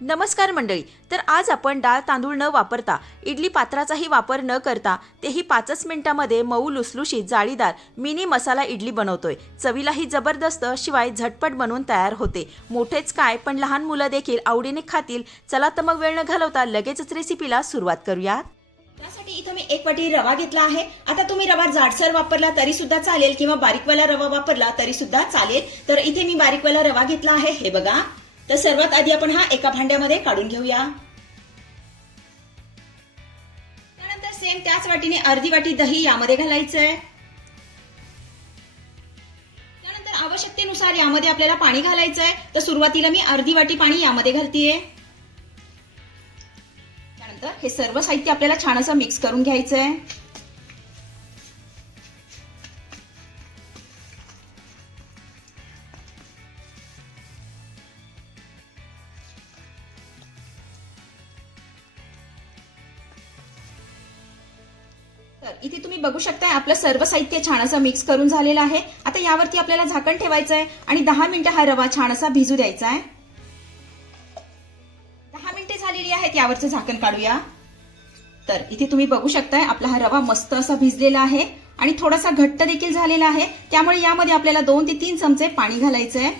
नमस्कार मंडळी तर आज आपण डाळ तांदूळ न वापरता इडली पात्राचाही वापर न करता तेही पाचच मिनिटामध्ये मऊ लुसलुशीत जाळीदार मिनी मसाला इडली बनवतोय. चवीलाही जबरदस्त शिवाय झटपट बनवून तयार होते. मोठेच काय पण लहान मुलं देखील आवडीने खातील. चला तर मग वेळ न घालवता लगेचच रेसिपीला सुरुवात करूया त्यासाठी इथं मी एक वाटी रवा घेतला आहे. आता तुम्ही रवा जाडसर वापरला तरी सुद्धा चालेल किंवा बारीकवाला रवा वापरला तरी सुद्धा चालेल. तर इथे मी बारीकवाला रवा घेतला आहे. हे बघा. तर सर्वात आधी आपण हा एका भांड्यामध्ये काढून घेऊया. त्यानंतर सेम त्याच वाटीने अर्धी वाटी दही यामध्ये घालायचंय. त्यानंतर आवश्यकतेनुसार यामध्ये आपल्याला पाणी घालायचंय. तर सुरुवातीला मी अर्धी वाटी पाणी यामध्ये घालतीये. त्यानंतर हे सर्व साहित्य आपल्याला छान असं मिक्स करून घ्यायचं आहे तर इथे तुम्ही बघू शकताय आपलं सर्व साहित्य छान असं मिक्स करून झालेलं आहे. आता यावरती आपल्याला झाकण ठेवायचं आहे आणि दहा मिनिटं हा रवा छान असा भिजू द्यायचा आहे दहा मिनिटे झालेली आहेत यावरचं झाकण काढूया. तर इथे तुम्ही बघू शकताय आपला हा रवा मस्त असा भिजलेला आहे आणि थोडासा घट्ट देखील झालेला आहे. त्यामुळे यामध्ये आपल्याला दोन ते तीन चमचे पाणी घालायचं आहे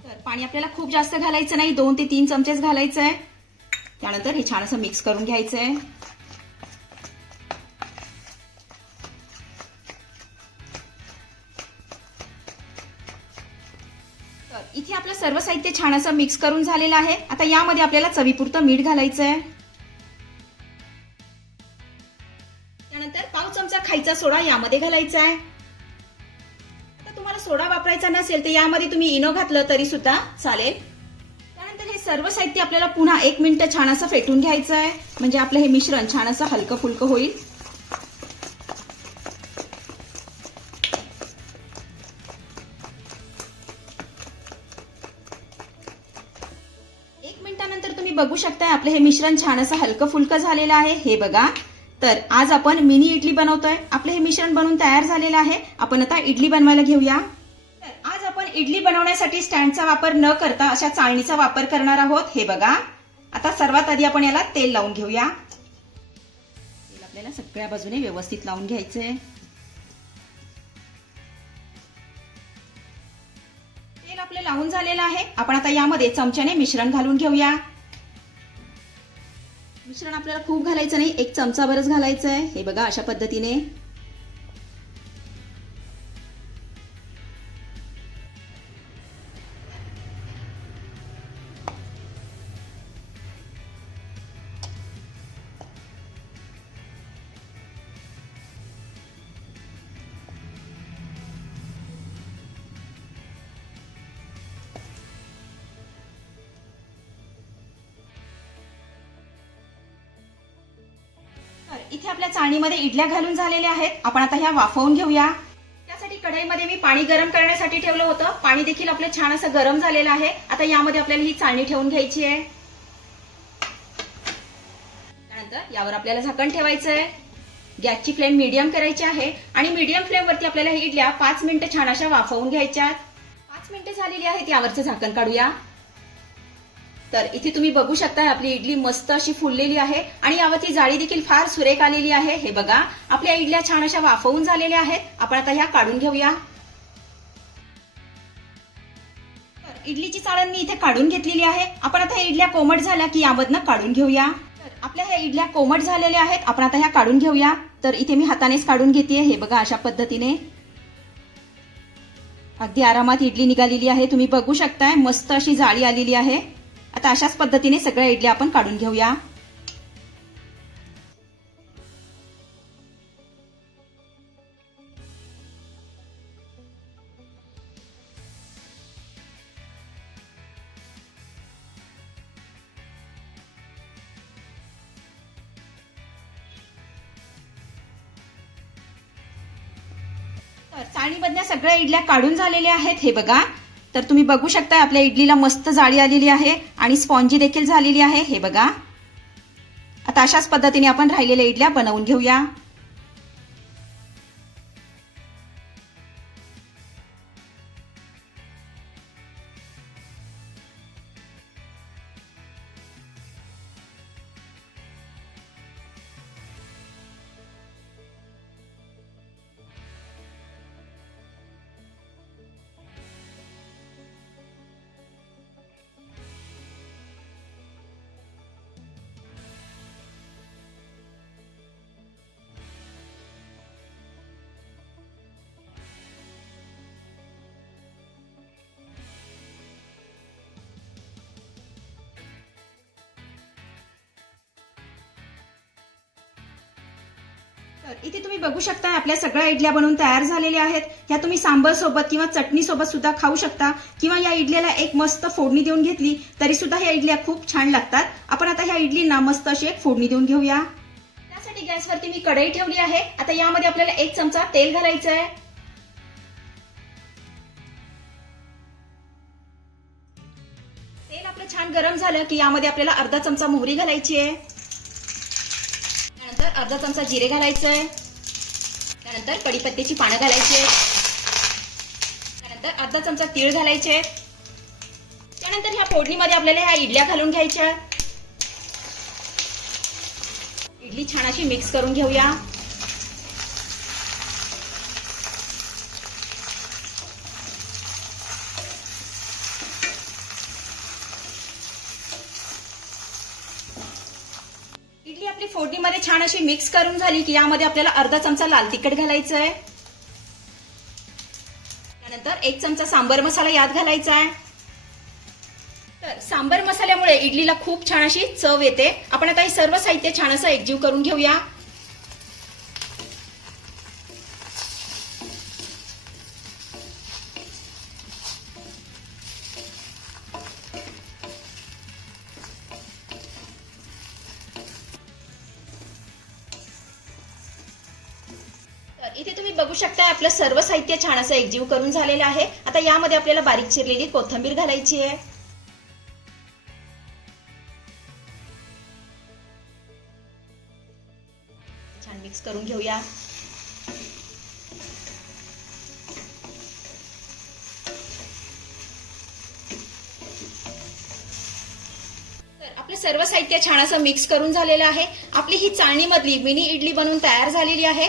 तर पाणी आपल्याला खूप जास्त घालायचं नाही दोन ते तीन चमचेच घालायचं आहे त्यानंतर हे छान असं मिक्स करून घ्यायचं आहे इथे आपलं सर्व साहित्य छान असं मिक्स करून झालेलं आहे. आता यामध्ये आपल्याला चवीपुरतं मीठ घालायचं आहे त्यानंतर पाव चमचा खायचा सोडा यामध्ये घालायचा आहे आता तुम्हाला सोडा वापरायचा नसेल तर यामध्ये तुम्ही इनो घातलं तरी सुद्धा चालेल. त्यानंतर हे सर्व साहित्य आपल्याला पुन्हा एक मिनिट छान असं फेटून घ्यायचं आहे म्हणजे आपलं हे मिश्रण छान असं हलकं फुलकं होईल. बघू शकताय आपलं हे मिश्रण छान असं हलकं फुलकं झालेलं आहे. हे बघा. तर आज आपण मिनी इडली बनवतोय. आपलं हे मिश्रण बनवून तयार झालेलं आहे. आपण आता इडली बनवायला घेऊया. तर आज आपण इडली बनवण्यासाठी स्टँडचा वापर न करता अशा चाळणीचा वापर करणार आहोत. हे बघा. आता सर्वात आधी आपण याला तेल लावून घेऊया. तेल आपल्याला सगळ्या बाजूने व्यवस्थित लावून घ्यायचंय. तेल आपलं लावून झालेलं आहे. आपण आता यामध्ये चमच्याने मिश्रण घालून घेऊया. मिश्रण आपल्याला खूप घालायचं नाही. एक चमचा बरच घालायचं आहे हे बघा अशा पद्धतीने. इथे आपल्या चाळणीमध्ये इडल्या घालून झालेल्या आहेत. आपण आता ह्या वाफवून घेऊया. त्यासाठी कढईमध्ये मी पाणी गरम करण्यासाठी ठेवलं होतं. पाणी देखील आपलं छान असं गरम झालेलं आहे. आता यामध्ये आपल्याला ही चाळणी ठेवून घ्यायची आहे. त्यानंतर यावर आपल्याला झाकण ठेवायचं आहे. गॅसची फ्लेम मीडियम करायची आहे आणि मीडियम फ्लेमवरती आपल्याला इडल्या पाच मिनिटं छान अशा वाफवून घ्यायच्या पाच मिनिटं झालेली आहेत यावरचं झाकण काढूया. तर इथे तुम्ही बघू शकता आपली इडली मस्त अशी फुललेली आहे आणि यावरती जाळी देखील फार सुरेख आलेली आहे. हे बघा आपल्या इडल्या छान अशा वाफवून झालेल्या आहेत. आपण आता ह्या काढून घेऊया. तर इडलीची चाळण मी इथे काढून घेतलेली आहे. आपण आता ह्या इडल्या कोमट झाल्या की यामधनं काढून घेऊया. तर आपल्या ह्या इडल्या कोमट झालेल्या आहेत. आपण आता ह्या काढून घेऊया. तर इथे मी हातानेच काढून घेते हे बघा अशा पद्धतीने. अगदी आरामात इडली निघालेली आहे. तुम्ही बघू शकताय मस्त अशी जाळी आलेली आहे. आता अशाच पद्धतीने सगळ्या इडल्या आपण काढून घेऊया. तर चाळणीमधल्या सगळ्या इडल्या काढून झालेल्या आहेत हे बघा. तर तुम्ही बघू शकता आपल्या इडलीला मस्त जाळी आलेली आहे. आणि स्पॉन्जी देखील झालेली आहे. हे बघा. आता अशाच पद्धतीने आपण राहिलेल्या इडल्या बनवून घेऊया. तर इथे तुम्ही बघू शकता आपल्या सगळ्या इडल्या बनवून तयार झालेल्या आहेत. ह्या तुम्ही सांबर सोबत किंवा चटणी सोबत सुद्धा खाऊ शकता. किंवा या इडल्याला एक मस्त फोडणी देऊन घेतली तरी सुद्धा ह्या इडल्या खूप छान लागतात. आपण आता ह्या इडलींना मस्त अशी एक फोडणी देऊन घेऊया. त्यासाठी गॅसवरती मी कढई ठेवली आहे. आता यामध्ये आपल्याला एक चमचा तेल घालायचं आहे तेल आपलं छान गरम झालं की यामध्ये आपल्याला अर्धा चमचा मोहरी घालायची आहे. अर्धा चमचा जिरे घालायचं आहे त्यानंतर कडीपत्त्याची पानं घालायची. आहेत त्यानंतर अर्धा चमचा तीळ घालायचे. आहेत त्यानंतर ह्या फोडणीमध्ये आपल्याला ह्या इडल्या घालून घ्यायच्या. इडली छान अशी मिक्स करून घेऊया इडली आपली फोडणीमध्ये छान अशी मिक्स करून झाली की यामध्ये आपल्याला अर्धा चमचा लाल तिखट घालायचं आहे त्यानंतर एक चमचा सांबर मसाला यात घालायचा आहे तर सांबर मसाल्यामुळे इडलीला खूप छान अशी चव येते. आपण आता हे सर्व साहित्य छान असं एकजीव करून घेऊया. इथे तुम्ही बघू शकता आपलं सर्व साहित्य छान असं एकजीव करून झालेलं आहे. आता यामध्ये आपल्याला बारीक चिरलेली कोथिंबीर घालायची आहे. छान मिक्स करून घेऊया. तर आपलं सर्व साहित्य छान असं मिक्स करून झालेलं आहे. आपली ही चाळणीमधली मिनी इडली बनवून तयार झालेली आहे.